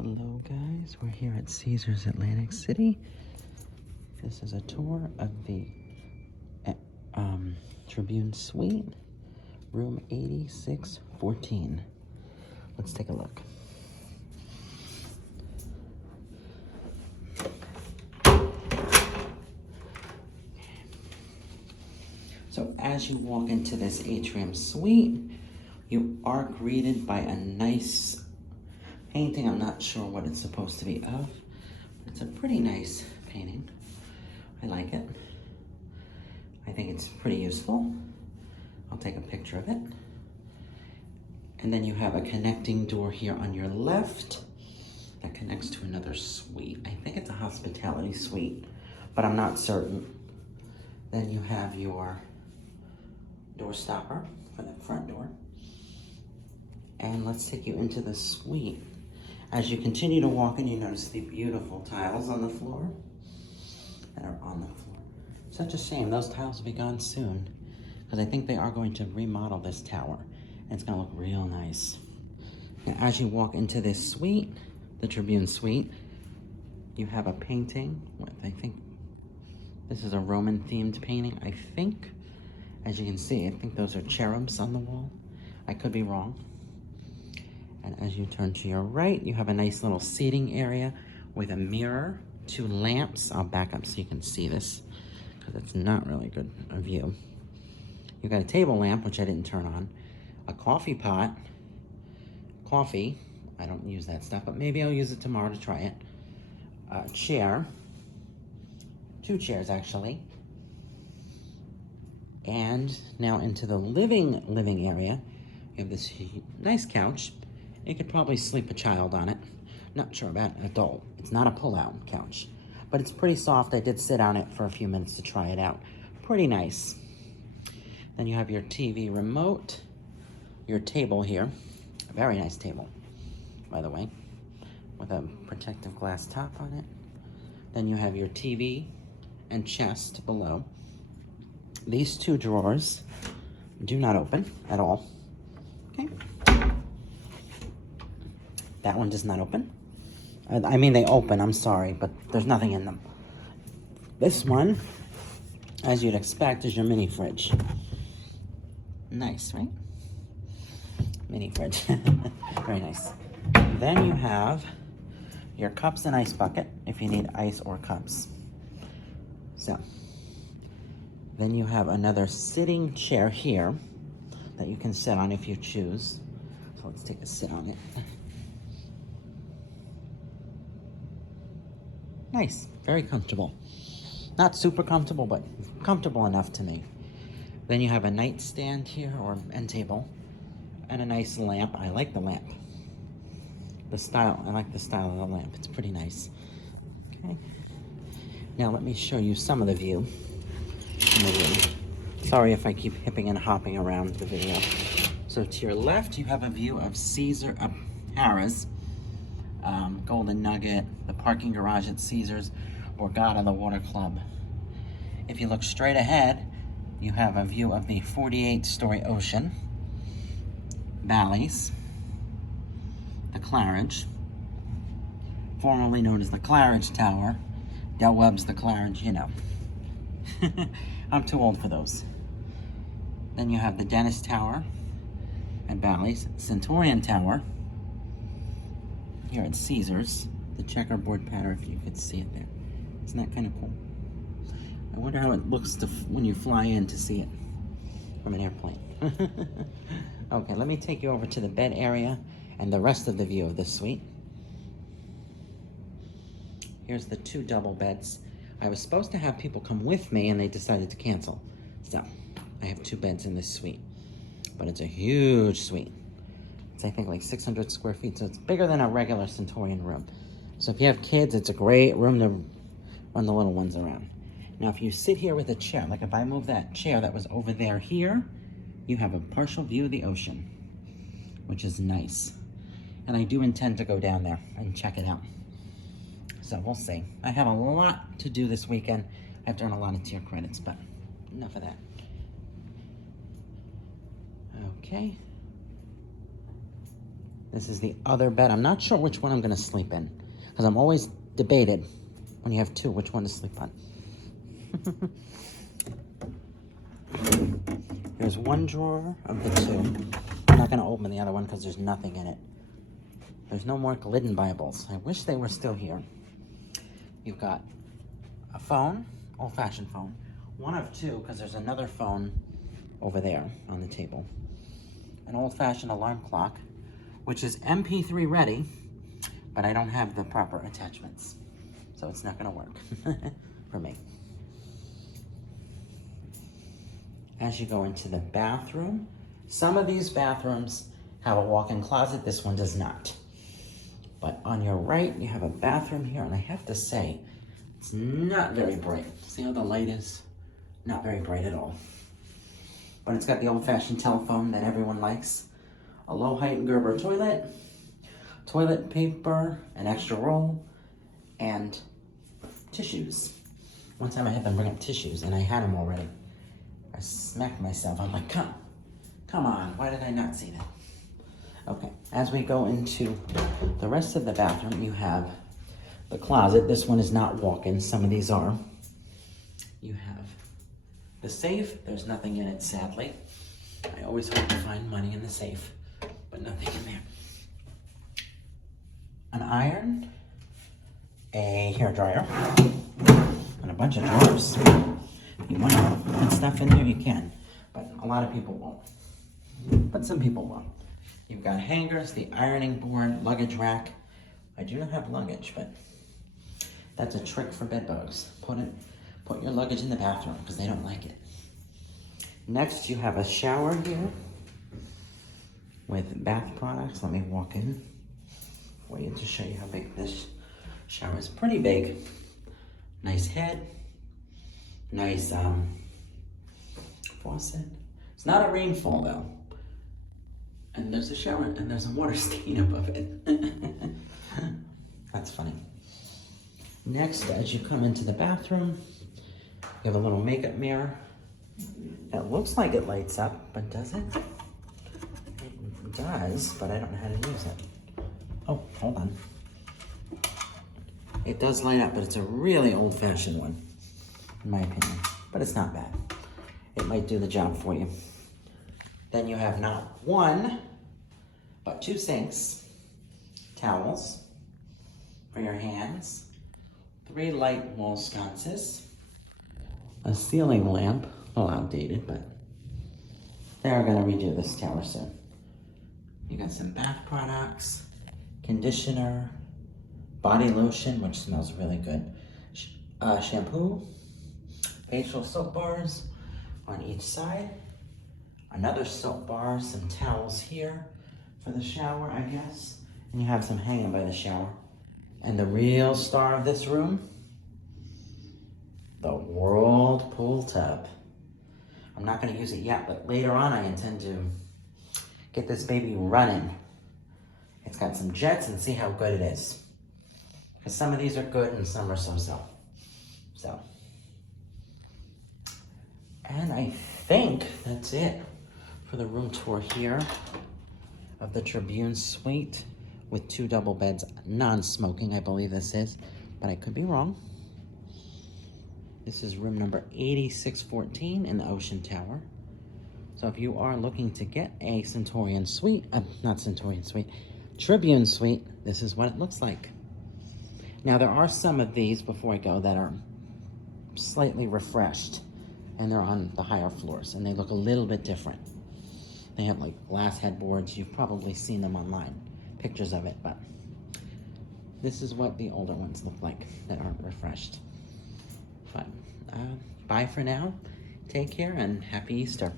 Hello guys, we're here at Caesars Atlantic City. This is a tour of the Tribune Suite, room 8614. Let's take a look. So as you walk into this atrium suite, you are greeted by a nice painting. I'm not sure what it's supposed to be of, but it's a pretty nice painting. I like it. I think it's pretty useful. I'll take a picture of it. And then you have a connecting door here on your left that connects to another suite. I think it's a hospitality suite, but I'm not certain. Then you have your door stopper for the front door. And let's take you into the suite. As you continue to walk in, you notice the beautiful tiles on the floor that are on the floor. Such a shame, those tiles will be gone soon, because I think they are going to remodel this tower, and it's gonna look real nice. Now, as you walk into this suite, the Tribune Suite, you have a painting with, I think, this is a Roman themed painting, I think. As you can see, I think those are cherubs on the wall. I could be wrong. And as you turn to your right, you have a nice little seating area with a mirror, 2 lamps. I'll back up so you can see this, because it's not really good a view. You've got a table lamp, which I didn't turn on, a coffee pot, coffee. I don't use that stuff, but maybe I'll use it tomorrow to try it. A chair, 2 chairs actually. And now into the living area, you have this nice couch. You could probably sleep a child on it. Not sure about an adult. It's not a pull-out couch, but it's pretty soft. I did sit on it for a few minutes to try it out. Pretty nice. Then you have your TV remote, your table here. A very nice table, by the way, with a protective glass top on it. Then you have your TV and chest below. These 2 drawers do not open at all. Okay. That one does not open. I mean, they open, I'm sorry, but there's nothing in them. This one, as you'd expect, is your mini fridge. Nice, right? Mini fridge. Very nice. Then you have your cups and ice bucket, if you need ice or cups. So, then you have another sitting chair here that you can sit on if you choose. So let's take a sit on it. Nice, very comfortable. Not super comfortable, but comfortable enough to me. Then you have a nightstand here, or end table, and a nice lamp. I like the lamp. I like the style of the lamp. It's pretty nice. Okay. Now let me show you some of the view in the room. Sorry if I keep hipping and hopping around the video. So to your left, you have a view of Harrah's, Golden Nugget, the parking garage at Caesars, Borgata, the Water Club. If you look straight ahead, you have a view of the 48-story Ocean, Bally's, the Claridge, formerly known as the Claridge Tower, Del Webb's the Claridge, you know. I'm too old for those. Then you have the Dennis Tower at Bally's, Centurion Tower here at Caesars, the checkerboard pattern, if you could see it there. Isn't that kind of cool? I wonder how it looks when you fly in to see it from an airplane. Okay, let me take you over to the bed area and the rest of the view of this suite. Here's the 2 double beds. I was supposed to have people come with me and they decided to cancel. So I have 2 beds in this suite, but it's a huge suite. It's, I think, like 600 square feet, so it's bigger than a regular Centurion room. So if you have kids, it's a great room to run the little ones around. Now, if you sit here with a chair, like if I move that chair that was over there here, you have a partial view of the ocean, which is nice. And I do intend to go down there and check it out. So we'll see. I have a lot to do this weekend. I have to earn a lot of tier credits, but enough of that. Okay. This is the other bed. I'm not sure which one I'm gonna sleep in, because I'm always debated when you have two, which one to sleep on. Here's one drawer of the two. I'm not gonna open the other one because there's nothing in it. There's no more Glidden Bibles. I wish they were still here. You've got a phone, old-fashioned phone. One of two, because there's another phone over there on the table. An old-fashioned alarm clock, which is MP3 ready, but I don't have the proper attachments. So it's not gonna work for me. As you go into the bathroom, some of these bathrooms have a walk-in closet. This one does not. But on your right, you have a bathroom here, and I have to say, it's not very bright. See how the light is? Not very bright at all. But it's got the old-fashioned telephone that everyone likes, a low-height Gerber toilet, toilet paper, an extra roll, and tissues. One time I had them bring up tissues, and I had them already. I smacked myself. I'm like, come on, why did I not see that? Okay, as we go into the rest of the bathroom, you have the closet. This one is not walk-in, some of these are. You have the safe. There's nothing in it, sadly. I always hope to find money in the safe, but nothing in there. An iron, a hairdryer, and a bunch of drawers. If you want to put stuff in there, you can, but a lot of people won't. But some people will. You've got hangers, the ironing board, luggage rack. I do not have luggage, but that's a trick for bed bugs. Put your luggage in the bathroom because they don't like it. Next, you have a shower here with bath products. Let me walk in for you to show you how big this shower is. Pretty big. Nice head. Nice faucet. It's not a rainfall though. And there's a shower and there's a water stain above it. That's funny. Next, as you come into the bathroom, you have a little makeup mirror. It looks like it lights up, but does it? It does, but I don't know how to use it. Oh, hold on. It does light up, but it's a really old-fashioned one, in my opinion. But it's not bad. It might do the job for you. Then you have not one, but two sinks, towels for your hands, 3 light wall sconces, a ceiling lamp, a little outdated, but they're gonna redo this tower soon. You got some bath products, conditioner, body lotion, which smells really good, shampoo, facial soap bars on each side, another soap bar, some towels here for the shower, I guess, and you have some hanging by the shower. And the real star of this room, the whirlpool tub. I'm not gonna use it yet, but later on I intend to get this baby running. It's got some jets and see how good it is. Because some of these are good and some are so-so. So. And I think that's it for the room tour here of the Tribune suite with 2 double beds, non-smoking, I believe this is, but I could be wrong. This is room number 8614 in the Ocean Tower. So if you are looking to get a Tribune suite, Tribune suite, this is what it looks like. Now there are some of these, before I go, that are slightly refreshed, and they're on the higher floors, and they look a little bit different. They have like glass headboards. You've probably seen them online, pictures of it, but this is what the older ones look like that aren't refreshed. But bye for now. Take care and happy Easter.